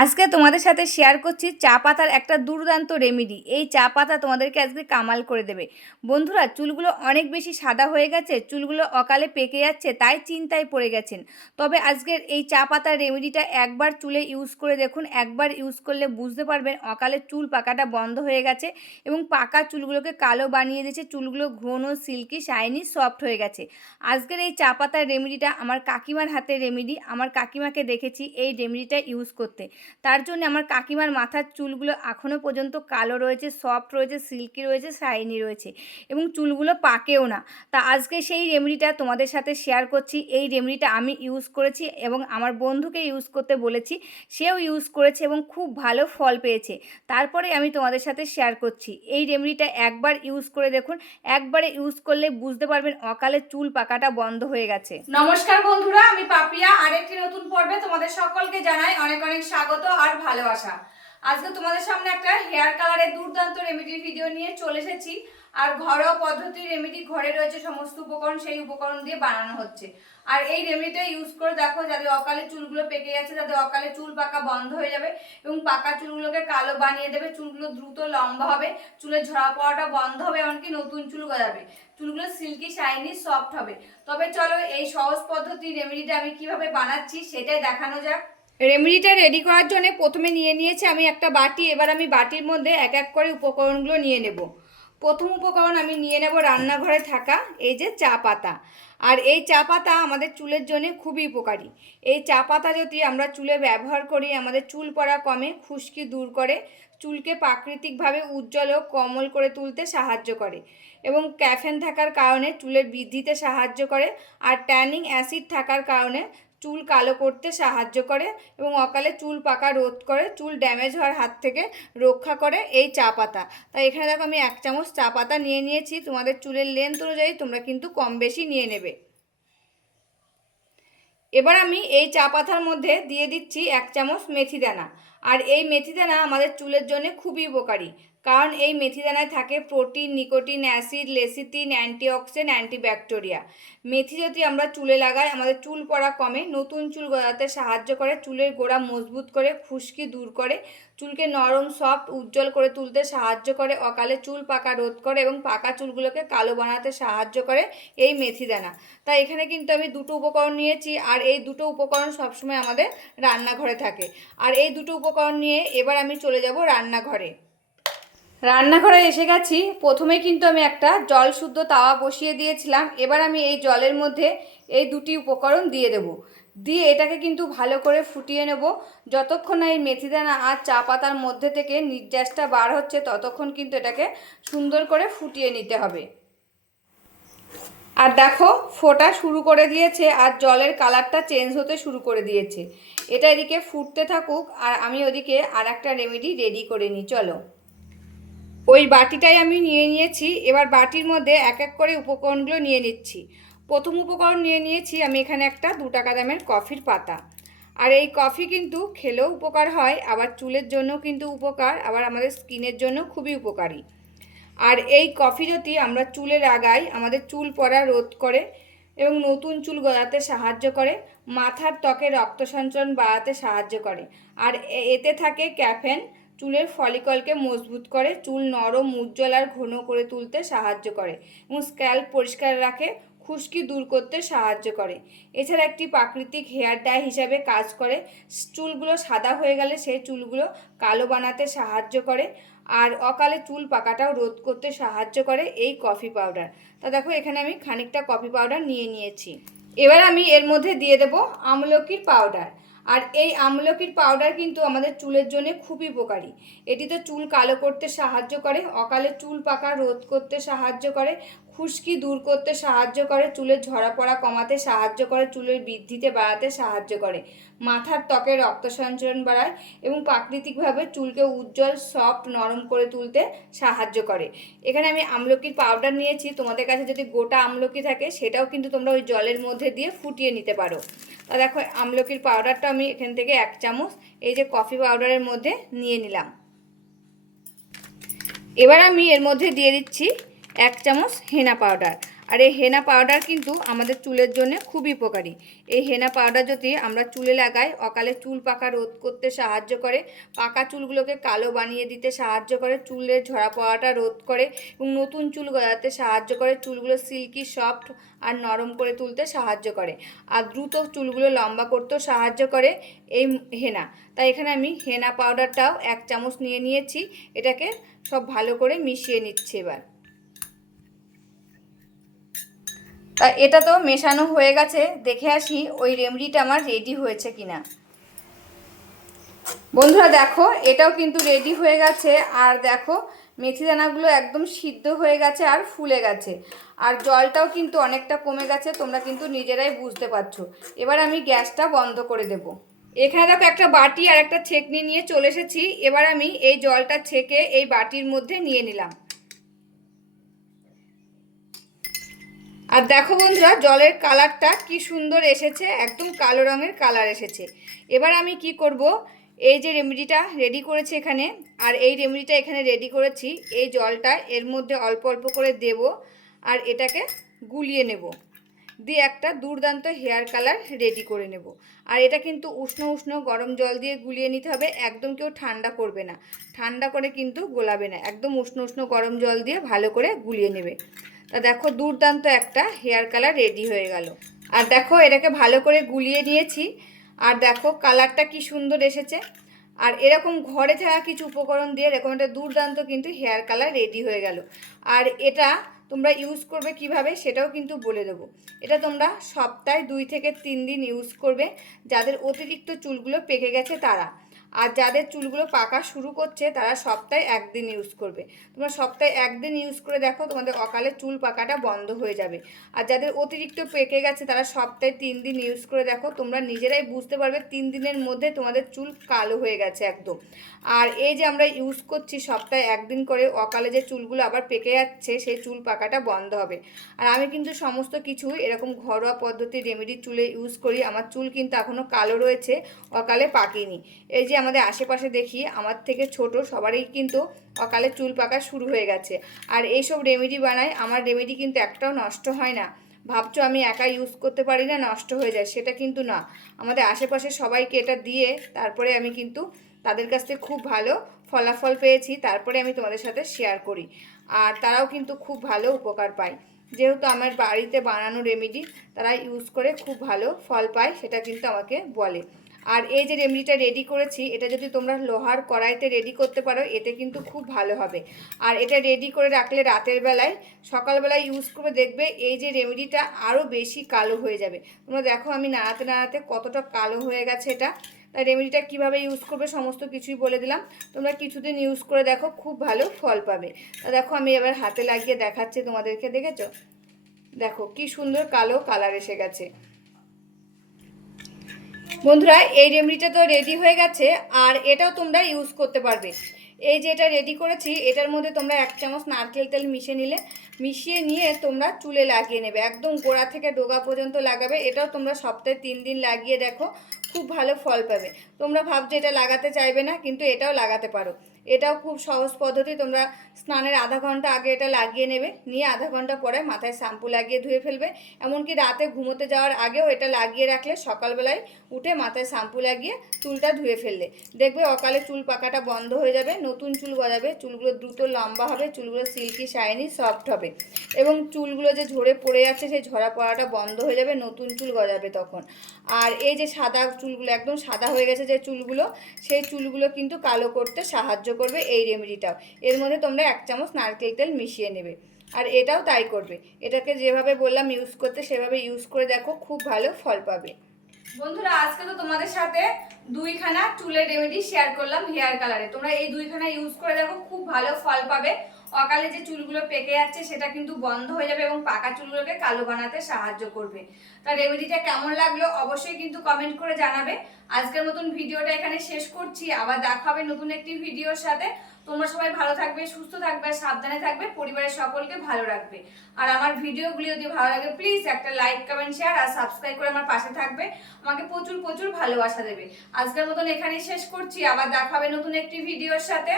আজকে তোমাদের সাথে শেয়ার করছি চা পাতার একটা দুর্দান্ত রেমেডি। এই চা পাতা তোমাদেরকে আজকে কামাল করে দেবে। বন্ধুরা, চুলগুলো অনেক বেশি সাদা হয়ে গেছে, চুলগুলো অকালে পেকে যাচ্ছে, তাই চিন্তায় পড়ে গেছেন। তবে আজকের এই চা পাতার রেমেডিটা একবার চুলে ইউজ করে দেখুন। একবার ইউজ করলে বুঝতে পারবেন অকালে চুল পাকাটা বন্ধ হয়ে গেছে এবং পাকা চুলগুলোকে কালো বানিয়ে দিয়েছে। চুলগুলো ঘন, সিল্কি, শাইনি, সফট হয়ে গেছে। আজকের এই চা পাতার রেমেডিটা আমার কাকিমার হাতের রেমেডি। আমার কাকিমাকে দেখেছি এই রেমেডিটা ইউজ করতে। তার জন্য আমার কাকিমার মাথার চুলগুলো এখনও পর্যন্ত কালো রয়েছে, সফট রয়েছে, সিল্কি রয়েছে, শাইনি রয়েছে এবং চুলগুলো পাকেও না। তা আজকে সেই রেমেডিটা তোমাদের সাথে শেয়ার করছি। এই রেমেডিটা আমি ইউজ করেছি এবং আমার বন্ধুকে ইউজ করতে বলেছি, সেও ইউজ করেছে এবং খুব ভালো ফল পেয়েছে। তারপরে আমি তোমাদের সাথে শেয়ার করছি। এই রেমেডিটা একবার ইউজ করে দেখুন। একবারে ইউজ করলে বুঝতে পারবেন অকালে চুল পাকাটা বন্ধ হয়ে গেছে। নমস্কার বন্ধুরা, আমি পাপিয়া। আরেকটি নতুন পর্বে তোমাদের সকলকে জানাই অনেক অনেক স্বাগত আর ভালোবাসা। আজকে তোমাদের সামনে একটা হেয়ার কালারের দুর্দান্ত রেমেডির ভিডিও নিয়ে চলে এসেছি। আর ঘরোয়া পদ্ধতির রেমেডি, ঘরে রয়েছে সমস্ত উপকরণ, সেই উপকরণ দিয়ে বানানো হচ্ছে। আর এই রেমেডিটা ইউজ করে দেখো, যাদের অকালে চুলগুলো পেকে যাচ্ছে, যাদের অকালে চুল পাকা বন্ধ হয়ে যাবে এবং পাকা চুলগুলোকে কালো বানিয়ে দেবে। চুলগুলো দ্রুত লম্বা হবে, চুলে ঝরা পড়াটা বন্ধ হবে, এমনকি নতুন চুল গজাবে, চুলগুলো সিল্কি, শাইনি, সফট হবে। তবে চলো এই সহজ পদ্ধতির রেমেডিটা আমি কিভাবে বানাচ্ছি সেটাই দেখানো যাক। রেমেডিটা রেডি করার জন্য প্রথমে নিয়ে নিয়েছি আমি একটা বাটি। এবার আমি বাটির মধ্যে এক এক করে উপকরণগুলো নিয়ে নেব। প্রথম উপকরণ আমি নিয়ে নেব রান্নাঘরে থাকা এই যে চা পাতা। আর এই চা পাতা আমাদের চুলের জন্য খুবই উপকারী। এই চা পাতা যদি আমরা চুলে ব্যবহার করি, আমাদের চুল পড়া কমে, খুশকি দূর করে, চুলকে প্রাকৃতিকভাবে উজ্জ্বল ও কোমল করে তুলতে সাহায্য করে এবং ক্যাফেন থাকার কারণে চুলের বৃদ্ধিতে সাহায্য করে। আর ট্যানিং অ্যাসিড থাকার কারণে চুল কালো করতে সাহায্য করে এবং অকালে চুল পাকা রোধ করে, চুল ড্যামেজ হওয়ার হাত থেকে রক্ষা করে এই চা পাতা। তাই এখানে দেখো আমি 1 চামচ চা পাতা নিয়ে নিয়েছি। তোমাদের চুলের লেন্থ অনুযায়ী তোমরা কিন্তু কম বেশি নিয়ে নেবে। এবার আমি এই চা পাতার মধ্যে দিয়ে দিচ্ছি 1 চামচ মেথি দানা। আর এই মেথি দানা আমাদের চুলের জন্য খুবই উপকারী, কারণ এই মেথি দানায় থাকে protein, nicotine, acid, lecithin, antioxidant, antibacteria. মেথি যদি আমরা চুলে লাগাই, আমাদের চুল পড়া কমে, নতুন চুল গজাতে সাহায্য করে, চুলের গোড়া মজবুত করে, খুশকি দূর করে, চুলকে নরম, সফট, উজ্জ্বল করে তুলতে সাহায্য করে, অকালে চুল পাকা রোধ করে এবং পাকা চুলগুলোকে কালো বানাতে সাহায্য করে এই মেথি দানা। তাই এখানে কিন্তু আমি দুটো উপকরণ নিয়েছি। আর এই দুটো উপকরণ সবসময় আমাদের রান্নাঘরে থাকে। আর এই দুটো উপকরণ নিয়ে এবার আমি চলে যাব রান্নাঘরে। রান্নাঘরে এসে গেছি। প্রথমে কিন্তু আমি একটা জল শুদ্ধ তাওয়া বসিয়ে দিয়েছিলাম। এবার আমি এই জলের মধ্যে এই দুটি উপকরণ দিয়ে দেব। দিয়ে এটাকে কিন্তু ভালো করে ফুটিয়ে নেব। যতক্ষণ না এই মেথিদানা আর চা পাতার মধ্যে থেকে নির্যাসটা বার হচ্ছে, ততক্ষণ কিন্তু এটাকে সুন্দর করে ফুটিয়ে নিতে হবে। আর দেখো, ফোটা শুরু করে দিয়েছে আর জলের কালারটা চেঞ্জ হতে শুরু করে দিয়েছে। এটা এদিকে ফুটতে থাকুক আর আমি ওদিকে আর একটা রেমেডি রেডি করে নিই। চলো, ওই বাটিটাই আমি নিয়ে নিয়েছি। এবার বাটির মধ্যে এক এক করে উপকরণগুলো নিয়ে নিচ্ছি। প্রথম উপকরণ নিয়ে নিয়েছি আমি এখানে একটা 2 টাকা দামের কফির পাতা। আর এই কফি কিন্তু খেলেও উপকার হয়, আবার চুলের জন্য কিন্তু উপকার, আবার আমাদের স্কিনের জন্য খুবই উপকারী। আর এই কফি যদি আমরা চুলে লাগাই, আমাদের চুল পড়া রোধ করে এবং নতুন চুল গজাতে সাহায্য করে, মাথার ত্বকে রক্ত সঞ্চালন বাড়াতে সাহায্য করে। আর এতে থাকে ক্যাফেন, চুলের ফলিকলকে মজবুত করে, চুল নরম, উজ্জ্বল আর ঘন করে তুলতে সাহায্য করে এবং স্ক্যাল্প পরিষ্কার রাখে, খুশকি দূর করতে সাহায্য করে। এছাড়া একটি প্রাকৃতিক হেয়ার ডাই হিসাবে কাজ করে। চুলগুলো সাদা হয়ে গেলে সেই চুলগুলো কালো বানাতে সাহায্য করে আর অকালে চুল পাকাটাও রোধ করতে সাহায্য করে এই কফি পাউডার। তা দেখো, এখানে আমি খানিকটা কফি পাউডার নিয়ে নিয়েছি। এবার আমি এর মধ্যে দিয়ে দেব আমলকির পাউডার। আর এই আমলকির পাউডার কিন্তু আমাদের চুলের জন্য খুবই উপকারী। এটি তো চুল কালো করতে সাহায্য করে, অকালে চুল পাকা রোধ করতে সাহায্য করে, খুশকি দূর করতে সাহায্য করে, চুলের ঝরা পড়া কমাতে সাহায্য করে, চুলের বৃদ্ধিতে বাড়াতে সাহায্য করে, মাথার ত্বকে রক্ত সঞ্চালন বাড়ায় এবং প্রাকৃতিকভাবে চুলকে উজ্জ্বল, সফট, নরম করে তুলতে সাহায্য করে। এখানে আমি আমলকির পাউডার নিয়েছি। তোমাদের কাছে যদি গোটা আমলকি থাকে সেটাও কিন্তু তোমরা ওই জলের মধ্যে দিয়ে ফুটিয়ে নিতে পারো। তা দেখো, আমলকির পাউডারটা আমি এখান থেকে 1 চামচ এই যে কফি পাউডারের মধ্যে নিয়ে নিলাম। এবার আমি এর মধ্যে দিয়ে দিচ্ছি 1 চামচ হেনা পাউডার। আর এই হেনা পাউডার কিন্তু আমাদের চুলের জন্য খুবই উপকারী। এই হেনা পাউডার যদি আমরা চুলে লাগাই, অকালে চুল পাকা রোধ করতে সাহায্য করে, পাকা চুলগুলোকে কালো বানিয়ে দিতে সাহায্য করে, চুলের ঝরা পড়াটা রোধ করে এবং নতুন চুল গজাতে সাহায্য করে, চুলগুলো সিল্কি সফট আর নরম করে তুলতে সাহায্য করে, আর দ্রুত চুলগুলো লম্বা করতেও সাহায্য করে এই হেনা। তাই এখানে আমি হেনা পাউডারটাও 1 চামচ নিয়ে নিয়েছি। এটাকে সব ভালো করে মিশিয়ে নিচ্ছি এবার। তা এটা তো মেশানো হয়ে গেছে, দেখে আসি ওই রেমেডিটা আমার রেডি হয়েছে কিনা। বন্ধুরা দেখো, এটাও কিন্তু রেডি হয়ে গেছে। আর দেখো মেথি দানাগুলো একদম সিদ্ধ হয়ে গেছে আর ফুলে গেছে, আর জলটাও কিন্তু অনেকটা কমে গেছে, তোমরা কিন্তু নিজেরাই বুঝতে পারছো। এবার আমি গ্যাসটা বন্ধ করে দেব। এখানে দেখো একটা বাটি আর একটা ছেঁকনি নিয়ে চলে এসেছি। এবার আমি এই জলটা ছেঁকে এই বাটির মধ্যে নিয়ে নিলাম। আর দেখো বন্ধুরা, জলের কালারটা কি সুন্দর এসেছে, একদম কালো রঙের কালার এসেছে। এবার আমি কি করব, এই যে রেমেডিটা রেডি করেছি এখানে, আর এই রেমেডিটা এখানে রেডি করেছি, এই জলটা এর মধ্যে অল্প অল্প করে দেব আর এটাকে গুলিয়ে নেব, দিয়ে একটা দুর্দান্ত হেয়ার কালার রেডি করে নেব। আর এটা কিন্তু উষ্ণ উষ্ণ গরম জল দিয়ে গুলিয়ে নিতে হবে, একদম কেউ ঠান্ডা করবে না, ঠান্ডা করে কিন্তু গোলাবে না, একদম উষ্ণ উষ্ণ গরম জল দিয়ে ভালো করে গুলিয়ে নেবে। তা দেখো দুর্দান্ত একটা হেয়ার কালার রেডি হয়ে গেল। আর দেখো এটাকে ভালো করে গুলিয়ে নিয়েছি, আর দেখো কালারটা কি সুন্দর এসেছে। আর এরকম ঘরে থাকা কিছু উপকরণ দিয়ে এরকম একটা দুর্দান্ত কিন্তু হেয়ার কালার রেডি হয়ে গেল। আর এটা তোমরা ইউজ করবে কিভাবে সেটাও কিন্তু বলে দেবো। এটা তোমরা সপ্তাহে 2 থেকে 3 দিন ইউজ করবে, যাদের অতিরিক্ত চুলগুলো পেকে গেছে তারা। আর যাদের চুলগুলো পাকা শুরু করছে তারা সপ্তাহে 1 দিন ইউজ করবে। তোমরা সপ্তাহে 1 দিন ইউজ করে দেখো, তোমাদের অকালে চুল পাকাটা বন্ধ হয়ে যাবে। আর যাদের অতিরিক্ত পেকে গেছে তারা সপ্তাহে 3 দিন ইউজ করে দেখো, তোমরা নিজেরাই বুঝতে পারবে 3 দিনের মধ্যে তোমাদের চুল কালো হয়ে গেছে একদম। আর এই যে আমরা ইউজ করছি সপ্তাহে 1 দিন করে, অকালে যে চুলগুলো আবার পেকে যাচ্ছে সেই চুল পাকাটা বন্ধ হবে। আর আমি কিন্তু সমস্ত কিছু এরকম ঘরোয়া পদ্ধতি রেমেডি চুলে ইউজ করি। আমার চুল কিন্তু এখনও কালো রয়েছে, অকালে পাকেনি। এই যে আমাদের আশেপাশে দেখি আমার থেকে ছোট সবারই কিন্তু অকালে চুল পাকা শুরু হয়ে গেছে। আর এইসব রেমেডি বানাই, আমার রেমেডি কিন্তু একটাও নষ্ট হয় না। ভাবছো আমি একা ইউজ করতে পারি না, নষ্ট হয়ে যায়, সেটা কিন্তু না। আমাদের আশেপাশে সবাইকে এটা দিয়ে তারপরে আমি কিন্তু তাদের কাছ থেকে খুব ভালো ফলাফল পেয়েছি, তারপরে আমি তোমাদের সাথে শেয়ার করি। আর তারাও কিন্তু খুব ভালো উপকার পায়, যেহেতু আমার বাড়িতে বানানো রেমেডি তারা ইউজ করে খুব ভালো ফল পায়, সেটা কিন্তু আমাকে বলে। আর এই যে রেমেডিটা রেডি করেছি, এটা যদি তোমরা লোহার কড়াইতে রেডি করতে পারো এতে কিন্তু খুব ভালো হবে। আর এটা রেডি করে রাখলে রাতের বেলায় সকালবেলায় ইউজ করে দেখবে এই যে রেমেডিটা আরও বেশি কালো হয়ে যাবে। তোমরা দেখো আমি নাড়াতে নাড়াতে কতটা কালো হয়ে গেছে এটা। তাই রেমেডিটা কীভাবে ইউজ করবে সমস্ত কিছুই বলে দিলাম, তোমরা কিছুদিন ইউজ করে দেখো, খুব ভালো ফল পাবে। তা দেখো আমি এবার হাতে লাগিয়ে দেখাচ্ছি তোমাদেরকে, দেখেছো দেখো কি সুন্দর কালো কালার এসে গেছে। বন্ধুরা এই রেমেডিটা তো রেডি হয়ে গেছে, আর এটাও তোমরা ইউজ করতে পারবে। এই যে এটা রেডি করেছি এটার মধ্যে তোমরা 1 চামচ নারকেল তেল মিশিয়ে নিয়ে তোমরা চুলে লাগিয়ে নেবে, একদম গোড়া থেকে ডোগা পর্যন্ত লাগাবে। এটাও তোমরা সপ্তাহে 3 দিন লাগিয়ে দেখো, খুব ভালো ফল পাবে। তোমরা ভাবছো এটা লাগাতে চাইবে না, কিন্তু এটাও লাগাতে পারো। এটাও খুব সহজ পদ্ধতি। তোমরা স্নানের আধা ঘন্টা আগে এটা লাগিয়ে নেবে, নিয়ে আধা ঘন্টা পরে মাথায় শ্যাম্পু লাগিয়ে ধুয়ে ফেলবে। এমনকি রাতে ঘুমোতে যাওয়ার আগেও এটা লাগিয়ে রাখলে সকালবেলায় উঠে মাথায় শ্যাম্পু লাগিয়ে চুলটা ধুয়ে ফেললে দেখবে অকালে চুল পাকাটা বন্ধ হয়ে যাবে, নতুন চুল গজাবে, চুলগুলো দ্রুত লম্বা হবে, চুলগুলো সিল্কি শাইনি সফট হবে, এবং চুলগুলো যে ঝরে পড়ে যাচ্ছে সেই ঝরা পড়াটা বন্ধ হয়ে যাবে, নতুন চুল গজাবে তখন। আর এই যে সাদা চুলগুলো একদম সাদা হয়ে গেছে যে চুলগুলো, সেই চুলগুলো কিন্তু কালো করতে সাহায্য করবে এই রেমেডিটাও। এর মধ্যে তোমরা 1 চামচ নারকেল তেল মিশিয়ে নেবে, আর এটাও তাই করবে। এটাকে যেভাবে বললাম ইউজ করতে সেভাবে ইউজ করে দেখো, খুব ভালো ফল পাবে। বন্ধুরা আজকে তো তোমাদের সাথে 2খানা চুলের রেমেডি শেয়ার করলাম হেয়ার কালারে। তোমরা এই 2খানা ইউজ করে দেখো, খুব ভালো ফল পাবে। অকালে যে চুলগুলো পেকে যাচ্ছে সেটা কিন্তু বন্ধ হয়ে যাবে এবং পাকা চুলগুলোকে কালো বানাতে সাহায্য করবে। তা রেমেডিটা কেমন লাগলো অবশ্যই কিন্তু কমেন্ট করে জানাবে। আজকের মতন ভিডিওটা এখানে শেষ করছি, আবার দেখা হবে নতুন একটি ভিডিওর সাথে। তোমরা সবাই ভালো থাকবে, সুস্থ থাকবে, সাবধানে থাকবে, পরিবারের সকলকে ভালো রাখবে। আর আমার ভিডিওগুলি যদি ভালো লাগে প্লিজ একটা লাইক কমেন্ট শেয়ার আর সাবস্ক্রাইব করে আমার পাশে থাকবে, আমাকে প্রচুর প্রচুর ভালোবাসা দেবে। আজকের মতন এখানেই শেষ করছি, আবার দেখা হবে নতুন একটি ভিডিওর সাথে।